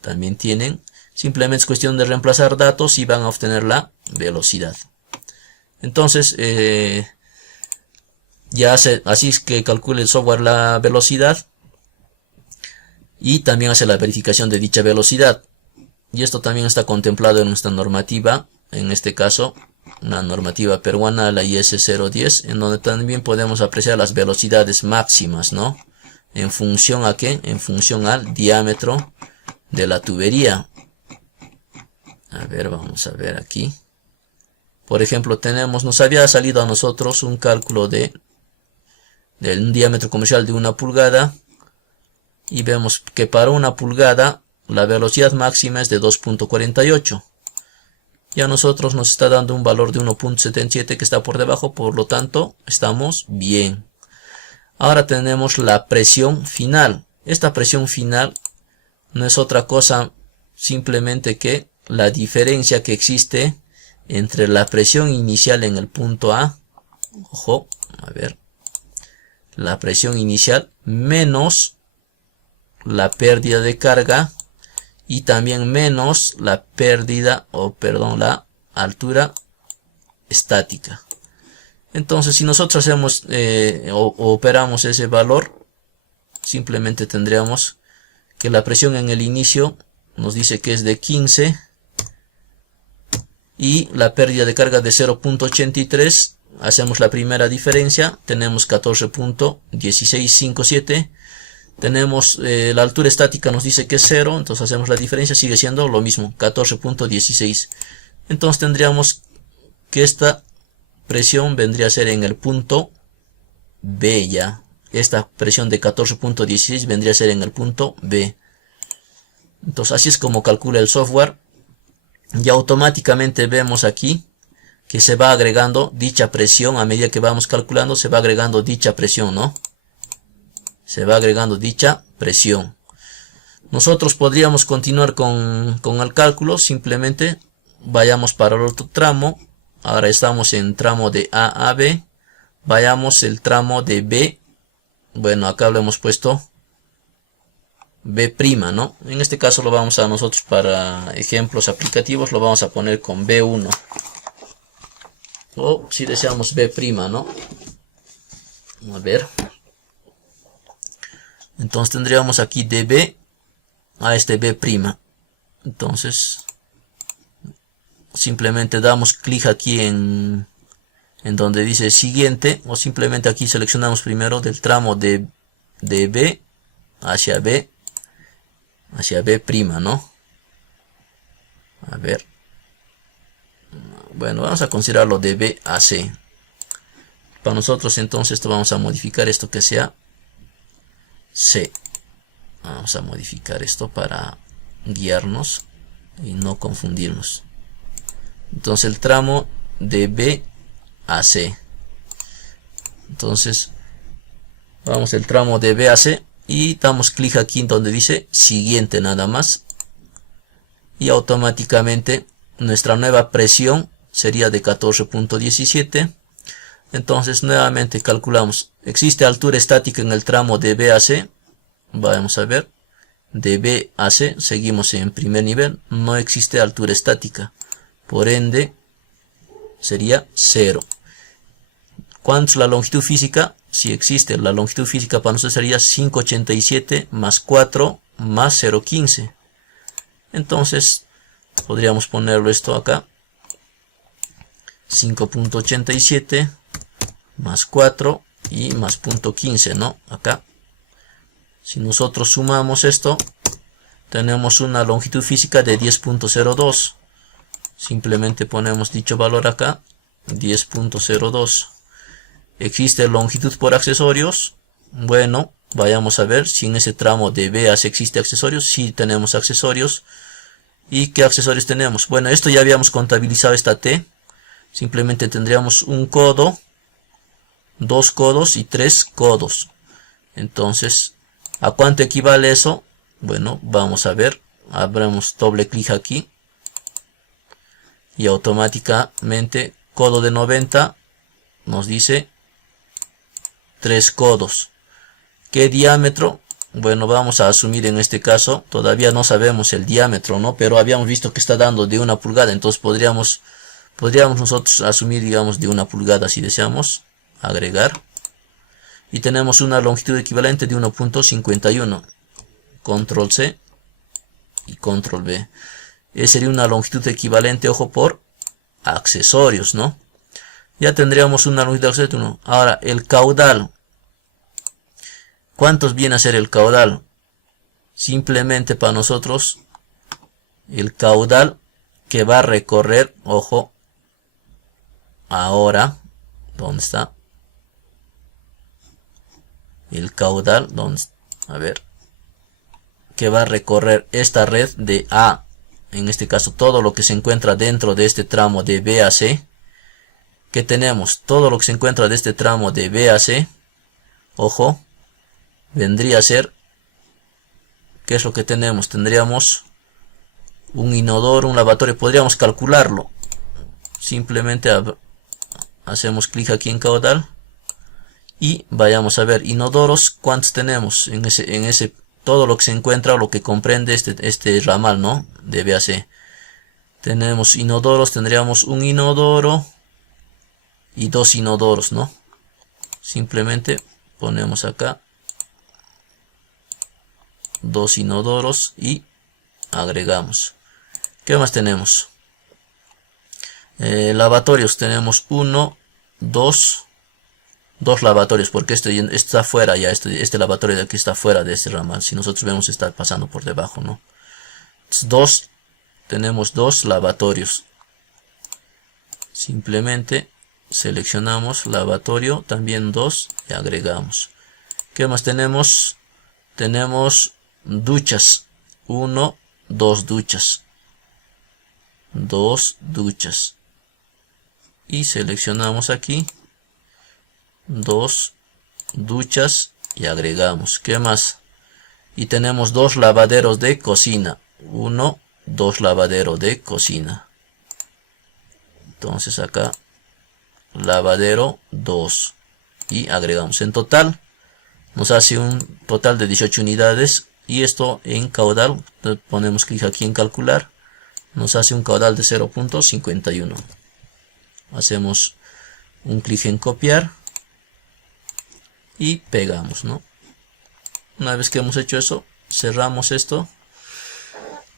También tienen. Simplemente es cuestión de reemplazar datos y van a obtener la velocidad. Entonces, así es que calcula el software la velocidad. Y también hace la verificación de dicha velocidad. Y esto también está contemplado en nuestra normativa, en este caso, una normativa peruana, la IS 010, en donde también podemos apreciar las velocidades máximas, ¿no? ¿En función a qué? En función al diámetro de la tubería. A ver, vamos a ver aquí. Por ejemplo, nos había salido a nosotros un cálculo de un diámetro comercial de 1 pulgada. Y vemos que para 1 pulgada la velocidad máxima es de 2.48. Y a nosotros nos está dando un valor de 1.77 que está por debajo, por lo tanto estamos bien. Ahora tenemos la presión final. Esta presión final no es otra cosa simplemente que la diferencia que existe entre la presión inicial en el punto A. Ojo, a ver. La presión inicial menos la pérdida de carga y también menos la la altura estática. Entonces, si nosotros hacemos operamos ese valor, simplemente tendríamos que la presión en el inicio nos dice que es de 15 y la pérdida de carga de 0.83. Hacemos la primera diferencia, tenemos 14.1657. Tenemos la altura estática nos dice que es 0, entonces hacemos la diferencia, sigue siendo lo mismo, 14.16. Entonces tendríamos que esta presión vendría a ser en el punto B ya. Esta presión de 14.16 vendría a ser en el punto B. Entonces así es como calcula el software. Y automáticamente vemos aquí que se va agregando dicha presión. A medida que vamos calculando se va agregando dicha presión, ¿no? Se va agregando dicha presión. Nosotros podríamos continuar con el cálculo. Simplemente vayamos para el otro tramo. Ahora estamos en tramo de A a B. Vayamos el tramo de B. Bueno, acá lo hemos puesto B', ¿no? En este caso lo vamos a nosotros para ejemplos aplicativos. Lo vamos a poner con B1. o si deseamos B', ¿no? A ver. Entonces tendríamos aquí de B a este B'. Entonces simplemente damos clic aquí en donde dice siguiente, o simplemente aquí seleccionamos primero del tramo de B hacia B, ¿no? A ver. Bueno, vamos a considerarlo de B a C. Para nosotros entonces esto vamos a modificar esto que sea C. Vamos a modificar esto para guiarnos y no confundirnos. Entonces el tramo de B a C. Entonces vamos el tramo de B a C y damos clic aquí donde dice siguiente nada más. Y automáticamente nuestra nueva presión sería de 14.17. Entonces nuevamente calculamos. Existe altura estática en el tramo de B a C. Vamos a ver. De B a C seguimos en primer nivel. No existe altura estática. Por ende sería 0. ¿Cuánto es la longitud física? Si existe la longitud física para nosotros sería 587 más 4 más 0.15. Entonces podríamos ponerlo esto acá. 5.87 más 4 y más 0.15, ¿no? Acá. Si nosotros sumamos esto, tenemos una longitud física de 10.02. Simplemente ponemos dicho valor acá, 10.02. ¿Existe longitud por accesorios? Bueno, vayamos a ver si en ese tramo de B a C existe accesorios. Sí tenemos accesorios. ¿Y qué accesorios tenemos? Bueno, esto ya habíamos contabilizado esta T. Simplemente tendríamos un codo, 2 codos y 3 codos. Entonces, ¿a cuánto equivale eso? Bueno, vamos a ver. Abramos doble clic aquí. Y automáticamente, codo de 90 nos dice 3 codos. ¿Qué diámetro? Bueno, vamos a asumir en este caso, todavía no sabemos el diámetro, ¿no? Pero habíamos visto que está dando de 1 pulgada, entonces podríamos nosotros asumir, digamos, de 1 pulgada si deseamos. Agregar. Y tenemos una longitud equivalente de 1.51. Control C y Control V. Sería una longitud equivalente, ojo, por accesorios, ¿no? Ya tendríamos una longitud de accesorios. Ahora, el caudal. ¿Cuántos viene a ser el caudal? Simplemente para nosotros, el caudal que va a recorrer, ojo, ahora, ¿dónde está? El caudal, ¿dónde? A ver, que va a recorrer esta red de A, en este caso todo lo que se encuentra dentro de este tramo de B a C. ¿Qué tenemos? Todo lo que se encuentra de este tramo de B a C, ojo, vendría a ser, ¿qué es lo que tenemos? Tendríamos un inodoro, un lavatorio, podríamos calcularlo. Simplemente hacemos clic aquí en caudal y vayamos a ver inodoros, ¿cuántos tenemos en ese todo lo que se encuentra o lo que comprende este ramal, ¿no? De B a C. Tenemos inodoros, tendríamos un inodoro y 2 inodoros, ¿no? Simplemente ponemos acá 2 inodoros y agregamos. ¿Qué más tenemos? Lavatorios, tenemos 1, 2 lavatorios, porque este está fuera ya, este lavatorio de aquí está fuera de este ramal. Si nosotros vemos, está pasando por debajo, ¿no? Entonces, tenemos 2 lavatorios. Simplemente seleccionamos lavatorio, también 2, y agregamos. ¿Qué más tenemos? Tenemos duchas, 1, 2 duchas. 2 duchas. Y seleccionamos aquí 2 duchas y agregamos. ¿Qué más? Y tenemos 2 lavaderos de cocina. 1, 2 lavaderos de cocina. Entonces acá lavadero 2 y agregamos. En total nos hace un total de 18 unidades. Y esto en caudal, ponemos clic aquí en calcular, nos hace un caudal de 0.51. Hacemos un clic en copiar y pegamos, ¿no? Una vez que hemos hecho eso, cerramos esto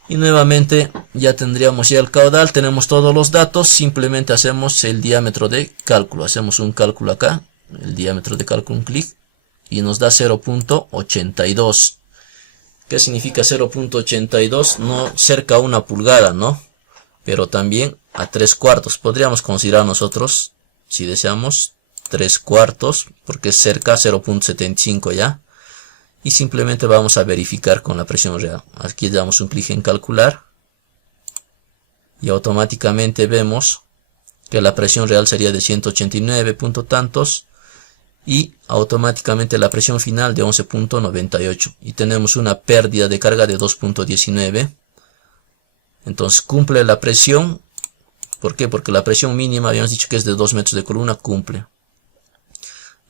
y nuevamente ya tendríamos ya el caudal. Tenemos todos los datos, simplemente hacemos el diámetro de cálculo, hacemos un cálculo acá, el diámetro de cálculo, un clic, y nos da 0.82. ¿Qué significa 0.82? No cerca a 1 pulgada, ¿no? Pero también a 3/4. Podríamos considerar nosotros, si deseamos, 3/4, porque es cerca a 0.75 ya. Y simplemente vamos a verificar con la presión real. Aquí damos un clic en calcular. Y automáticamente vemos que la presión real sería de 189 punto tantos. Y automáticamente la presión final de 11.98. Y tenemos una pérdida de carga de 2.19. Entonces cumple la presión. ¿Por qué? Porque la presión mínima habíamos dicho que es de 2 metros de columna, cumple.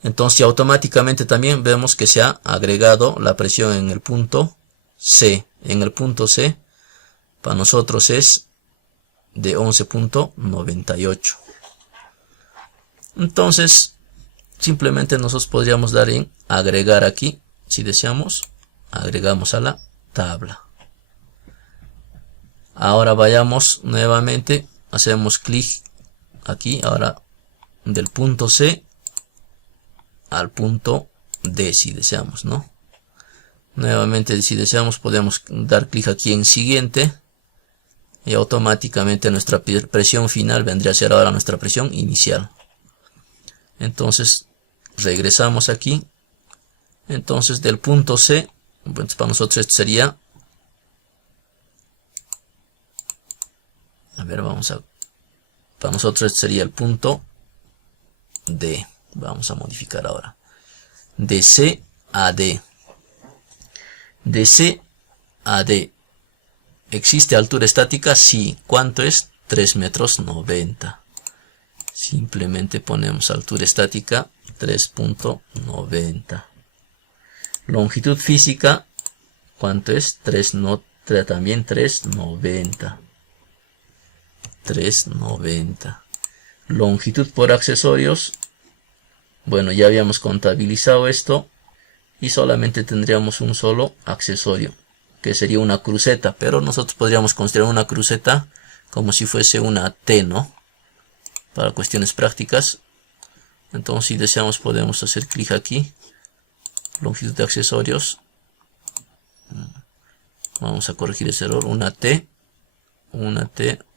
Entonces automáticamente también vemos que se ha agregado la presión en el punto C. En el punto C para nosotros es de 11.98. Entonces simplemente nosotros podríamos dar en agregar aquí. Si deseamos, agregamos a la tabla. Ahora vayamos nuevamente, hacemos clic aquí, ahora del punto C al punto D si deseamos, ¿no? Nuevamente si deseamos podemos dar clic aquí en siguiente y automáticamente nuestra presión final vendría a ser ahora nuestra presión inicial. Entonces regresamos aquí. Entonces del punto C, pues para nosotros esto sería, para nosotros esto sería el punto D. Vamos a modificar ahora. De C a D. De C a D. ¿Existe altura estática? Sí. ¿Cuánto es? 3,90 metros. Simplemente ponemos altura estática 3.90. Longitud física, ¿cuánto es? También 3.90. 3.90. Longitud por accesorios. Bueno, ya habíamos contabilizado esto y solamente tendríamos un solo accesorio, que sería una cruceta, pero nosotros podríamos considerar una cruceta como si fuese una T, ¿no? Para cuestiones prácticas. Entonces si deseamos podemos hacer clic aquí, longitud de accesorios, vamos a corregir ese error, una T,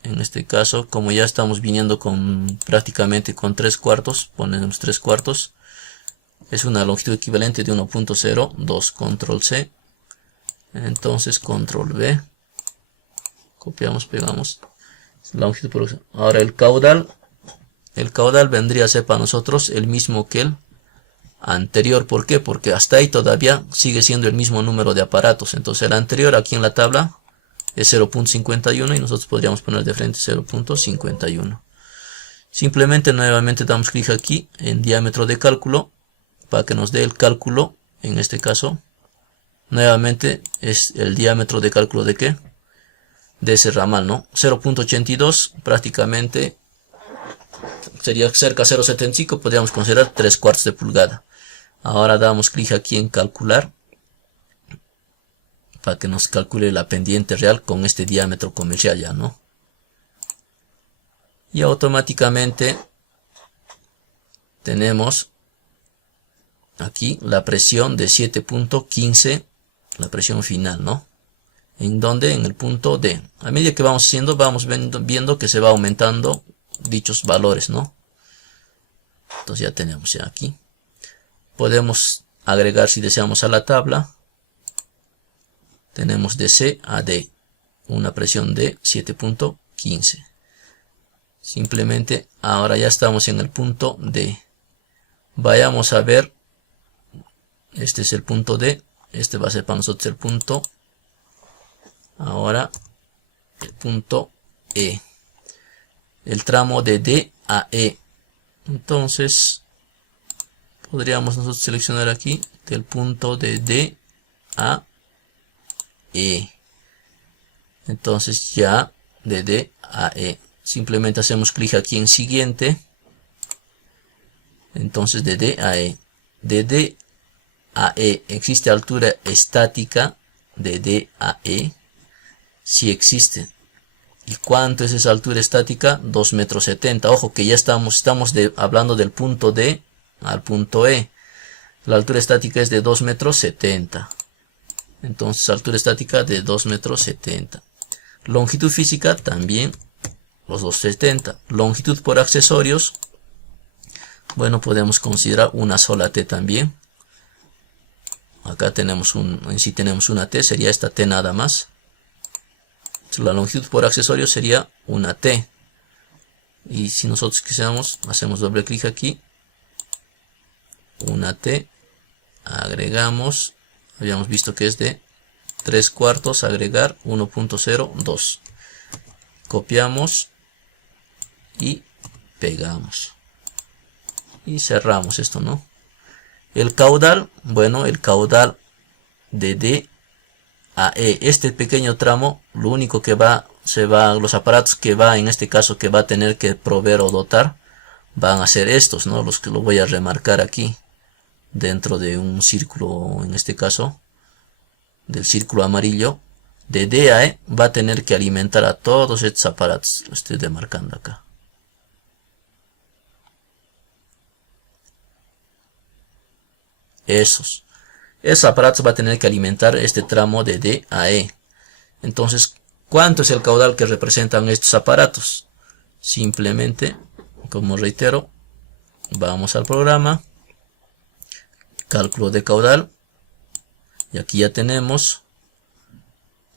en este caso, como ya estamos viniendo con prácticamente con 3/4, ponemos 3/4, es una longitud equivalente de 1.02, control C, entonces control V, copiamos, pegamos, longitud por, ahora el caudal vendría a ser para nosotros el mismo que el anterior. ¿Por qué? Porque hasta ahí todavía sigue siendo el mismo número de aparatos. Entonces el anterior aquí en la tabla es 0.51 y nosotros podríamos poner de frente 0.51. Simplemente nuevamente damos clic aquí en diámetro de cálculo para que nos dé el cálculo. En este caso nuevamente es el diámetro de cálculo de ¿qué? De ese ramal, ¿no? 0.82 prácticamente sería cerca a 0.75, podríamos considerar 3/4 de pulgada. Ahora damos clic aquí en calcular para que nos calcule la pendiente real con este diámetro comercial ya, ¿no? Y automáticamente tenemos aquí la presión de 7.15, la presión final, ¿no? ¿En dónde? En el punto D. A medida que vamos haciendo, vamos viendo que se va aumentando dichos valores, ¿no? Entonces ya tenemos ya aquí. Podemos agregar si deseamos a la tabla. Tenemos de C a D una presión de 7.15. Simplemente ahora ya estamos en el punto D. Vayamos a ver. Este es el punto D. Este va a ser para nosotros el punto. Ahora el punto E. El tramo de D a E. Entonces podríamos nosotros seleccionar aquí del punto de D a E. Entonces ya de D a E. Simplemente hacemos clic aquí en siguiente. Entonces de D a E. De D a E existe altura estática de D a E. Sí existe. ¿Y cuánto es esa altura estática? 2,70 m. Ojo que ya estamos hablando del punto D al punto E. La altura estática es de 2,70 m. Entonces altura estática de 2,70 m. Longitud física también los 2,70 m. Longitud por accesorios. Bueno, podemos considerar una sola T también. Acá tenemos en sí tenemos una T, sería esta T nada más. La longitud por accesorio sería una T. Y si nosotros quisiéramos, hacemos doble clic aquí. Una T. Agregamos. Habíamos visto que es de 3/4, agregar 1.02. Copiamos. Y pegamos. Y cerramos esto, ¿no? El caudal, bueno, el caudal de D a E, este pequeño tramo, lo único que los aparatos que en este caso que va a tener que proveer o dotar, van a ser estos, ¿no? Los que lo voy a remarcar aquí, dentro de un círculo, en este caso, del círculo amarillo. De D a E va a tener que alimentar a todos estos aparatos, lo estoy demarcando acá. Esos aparatos va a tener que alimentar este tramo de D a E. Entonces, ¿cuánto es el caudal que representan estos aparatos? Simplemente, como reitero, vamos al programa, cálculo de caudal, y aquí ya tenemos,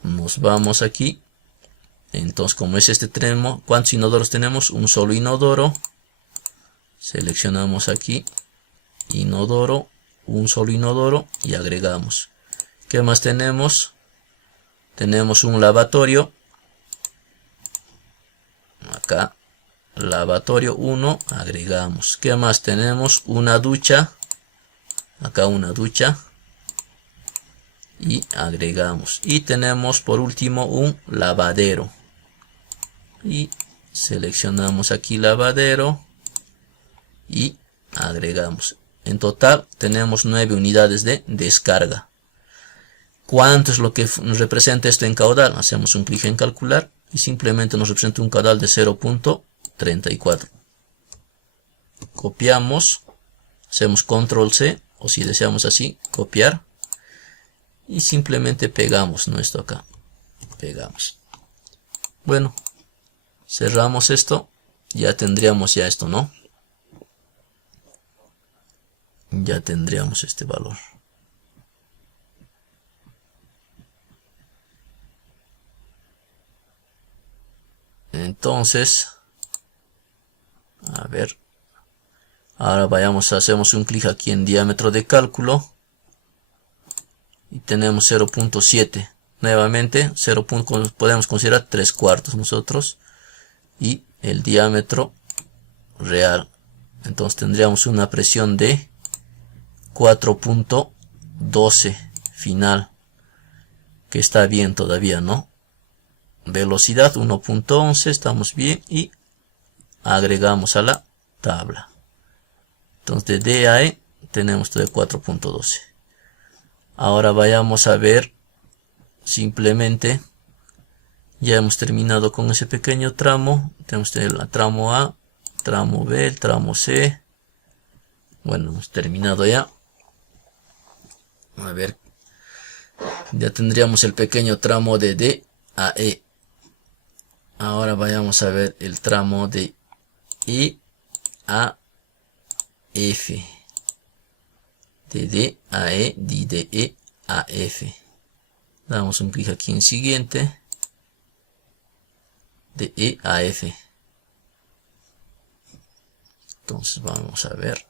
nos vamos aquí. Entonces, como es este tramo, ¿cuántos inodoros tenemos? Un solo inodoro. Seleccionamos aquí, inodoro, un solo inodoro y agregamos. ¿Qué más tenemos? Tenemos un lavatorio. Acá, lavatorio 1, agregamos. ¿Qué más tenemos? Una ducha. Acá una ducha. Y agregamos. Y tenemos por último un lavadero. Y seleccionamos aquí lavadero. Y agregamos. En total tenemos 9 unidades de descarga. ¿Cuánto es lo que nos representa esto en caudal? Hacemos un clic en calcular y simplemente nos representa un caudal de 0.34. Copiamos, hacemos control C o si deseamos así, copiar y simplemente pegamos esto acá. Pegamos. Bueno, cerramos esto, ya tendríamos ya esto, ¿no? Ya tendríamos este valor. Entonces, a ver, ahora hacemos un clic aquí en diámetro de cálculo y tenemos 0.7. Nuevamente, podemos considerar 3/4 nosotros y el diámetro real. Entonces tendríamos una presión de 4.12 final, que está bien todavía, ¿no? Velocidad 1.11, estamos bien y agregamos a la tabla. Entonces de D a E tenemos de 4.12. Ahora vayamos a ver, simplemente ya hemos terminado con ese pequeño tramo. Tenemos el tramo A, tramo B, el tramo C. Bueno, hemos terminado ya. A ver, ya tendríamos el pequeño tramo de D a E. Ahora vayamos a ver el tramo de E a F. De D a E, de E a F. Damos un clic aquí en siguiente. De E a F. Entonces vamos a ver.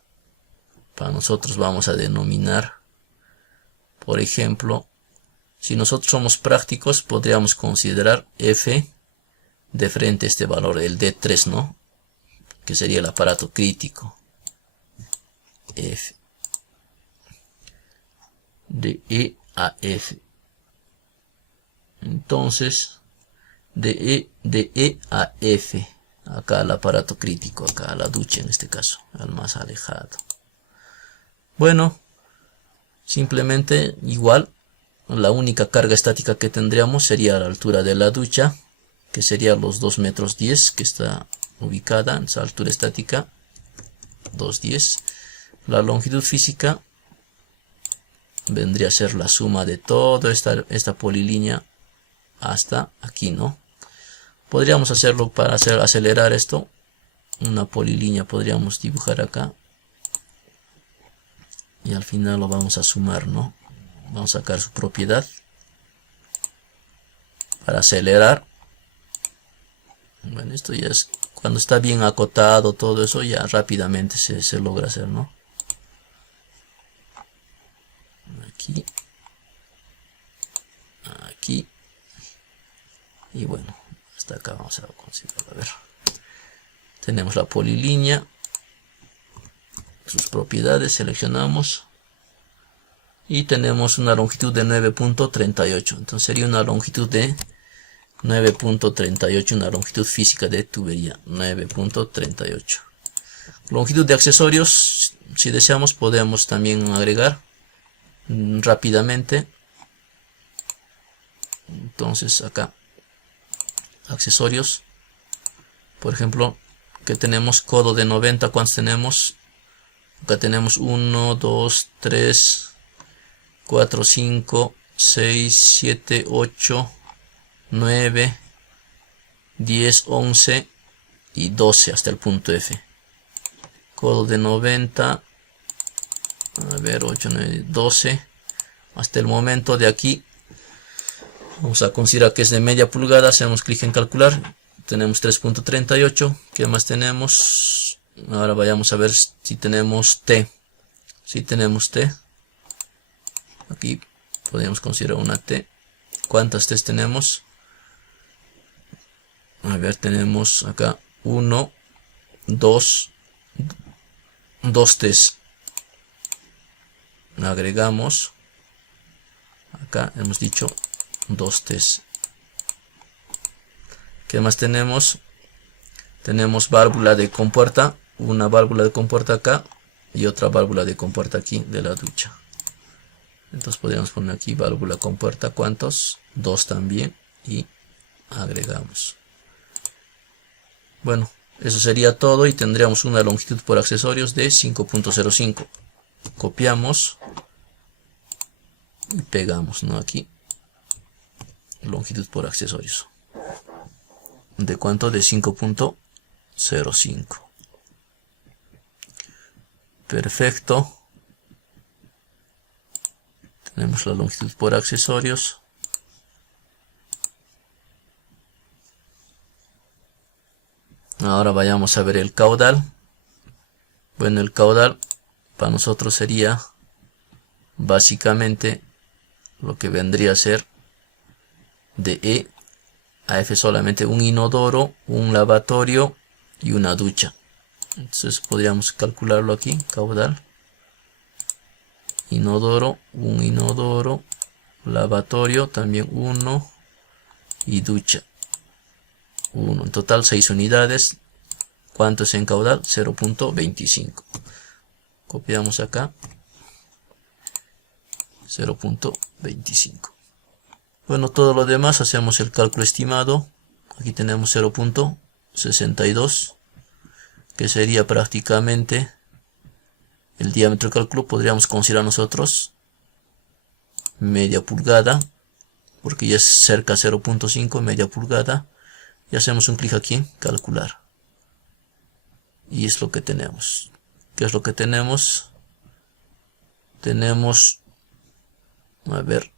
Para nosotros vamos a denominar, por ejemplo, si nosotros somos prácticos, podríamos considerar F de frente a este valor, el D3, ¿no? Que sería el aparato crítico. F. De E a F. Entonces, de E a F. acá al aparato crítico, acá a la ducha en este caso, al más alejado. Bueno, simplemente igual, la única carga estática que tendríamos sería a la altura de la ducha, que sería los 2,10 metros que está ubicada en esa altura estática, 2,10. La longitud física vendría a ser la suma de toda esta polilínea hasta aquí, ¿no? Podríamos hacerlo para acelerar esto. Una polilínea podríamos dibujar acá. Y al final lo vamos a sumar, ¿no? Vamos a sacar su propiedad. Para acelerar. Bueno, esto ya es cuando está bien acotado todo eso, ya rápidamente se logra hacer, ¿no? Aquí. Aquí. Y bueno, hasta acá vamos a conseguir, a ver. Tenemos la polilínea. Sus propiedades, seleccionamos. Y tenemos una longitud de 9.38. Entonces sería una longitud de 9.38, una longitud física de tubería, 9.38. Longitud de accesorios, si deseamos podemos también agregar rápidamente. Entonces acá, accesorios, por ejemplo, que tenemos codo de 90, ¿cuántos tenemos? Acá tenemos 1, 2, 3, 4, 5, 6, 7, 8, 9, 10, 11 y 12 hasta el punto F. Codo de 90, a ver, 8, 9, 12. Hasta el momento de aquí, vamos a considerar que es de media pulgada, hacemos clic en calcular, tenemos 3.38, ¿qué más tenemos? Ahora vayamos a ver si tenemos T. Si tenemos T, aquí podemos considerar una T. ¿Cuántas T's tenemos? A ver, tenemos acá 1, 2, 2 T's. Agregamos. Acá hemos dicho 2 T's. ¿Qué más tenemos? Tenemos válvula de compuerta. Una válvula de compuerta acá y otra válvula de compuerta aquí de la ducha. Entonces podríamos poner aquí válvula compuerta. ¿Cuántos? 2 también. Y agregamos. Bueno, eso sería todo y tendríamos una longitud por accesorios de 5.05. Copiamos y pegamos, ¿no? Aquí. Longitud por accesorios. ¿De cuánto? De 5.05. Perfecto. Tenemos la longitud por accesorios. Ahora vayamos a ver el caudal. Bueno, el caudal para nosotros sería básicamente lo que vendría a ser de E a F solamente un inodoro, un lavatorio y una ducha. Entonces podríamos calcularlo aquí, caudal. Inodoro, un inodoro, lavatorio, también uno y ducha. 1. En total 6 unidades. ¿Cuánto es en caudal? 0.25. Copiamos acá. 0.25. Bueno, todo lo demás hacemos el cálculo estimado. Aquí tenemos 0.62, que sería prácticamente el diámetro de cálculo. Podríamos considerar nosotros media pulgada, porque ya es cerca 0.5, media pulgada. Y hacemos un clic aquí en calcular. Y es lo que tenemos. ¿Qué es lo que tenemos? Tenemos, a ver,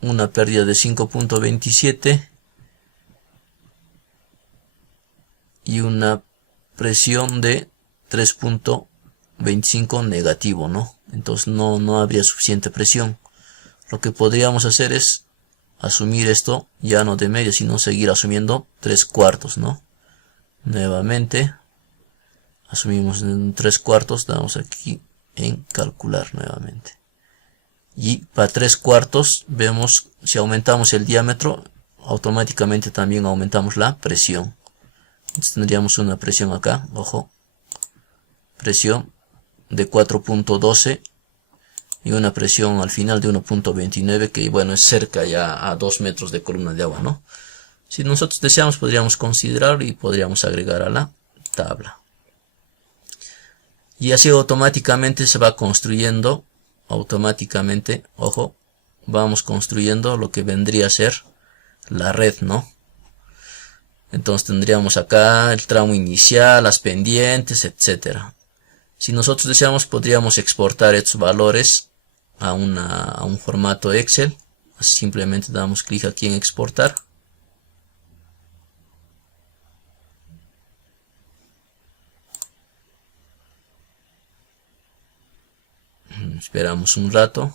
una pérdida de 5.27 y una presión de 3.25 negativo, ¿no? Entonces no habría suficiente presión. Lo que podríamos hacer es asumir esto ya no de media, sino seguir asumiendo 3/4, ¿no? Nuevamente asumimos en 3/4, damos aquí en calcular nuevamente. Y para 3/4 vemos, si aumentamos el diámetro, automáticamente también aumentamos la presión. Entonces tendríamos una presión acá, ojo, presión de 4.12 y una presión al final de 1.29, que bueno, es cerca ya a 2 metros de columna de agua, ¿no? Si nosotros deseamos, podríamos considerar y podríamos agregar a la tabla. Y así automáticamente se va construyendo, automáticamente, ojo, vamos construyendo lo que vendría a ser la red, ¿no? Entonces tendríamos acá el tramo inicial, las pendientes, etcétera. Si nosotros deseamos, podríamos exportar estos valores a un formato Excel. Simplemente damos clic aquí en exportar. Esperamos un rato.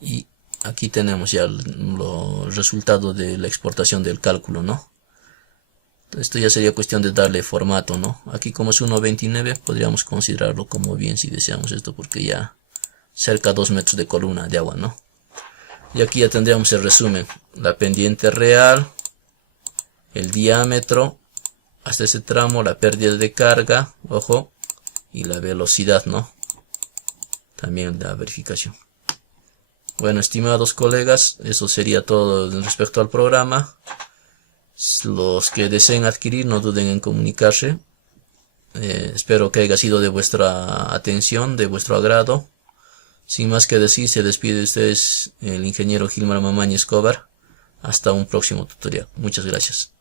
Y aquí tenemos ya los resultados de la exportación del cálculo, ¿no? Esto ya sería cuestión de darle formato, ¿no? Aquí como es 1.29 podríamos considerarlo como bien si deseamos esto, porque ya cerca a 2 metros de columna de agua, ¿no? Y aquí ya tendríamos el resumen, la pendiente real, el diámetro, hasta ese tramo, la pérdida de carga, ojo, y la velocidad, ¿no? También la verificación. Bueno, estimados colegas, eso sería todo respecto al programa. Los que deseen adquirir, no duden en comunicarse. Espero que haya sido de vuestra atención, de vuestro agrado. Sin más que decir, se despide de ustedes el ingeniero Gilmar Mamaña Escobar. Hasta un próximo tutorial. Muchas gracias.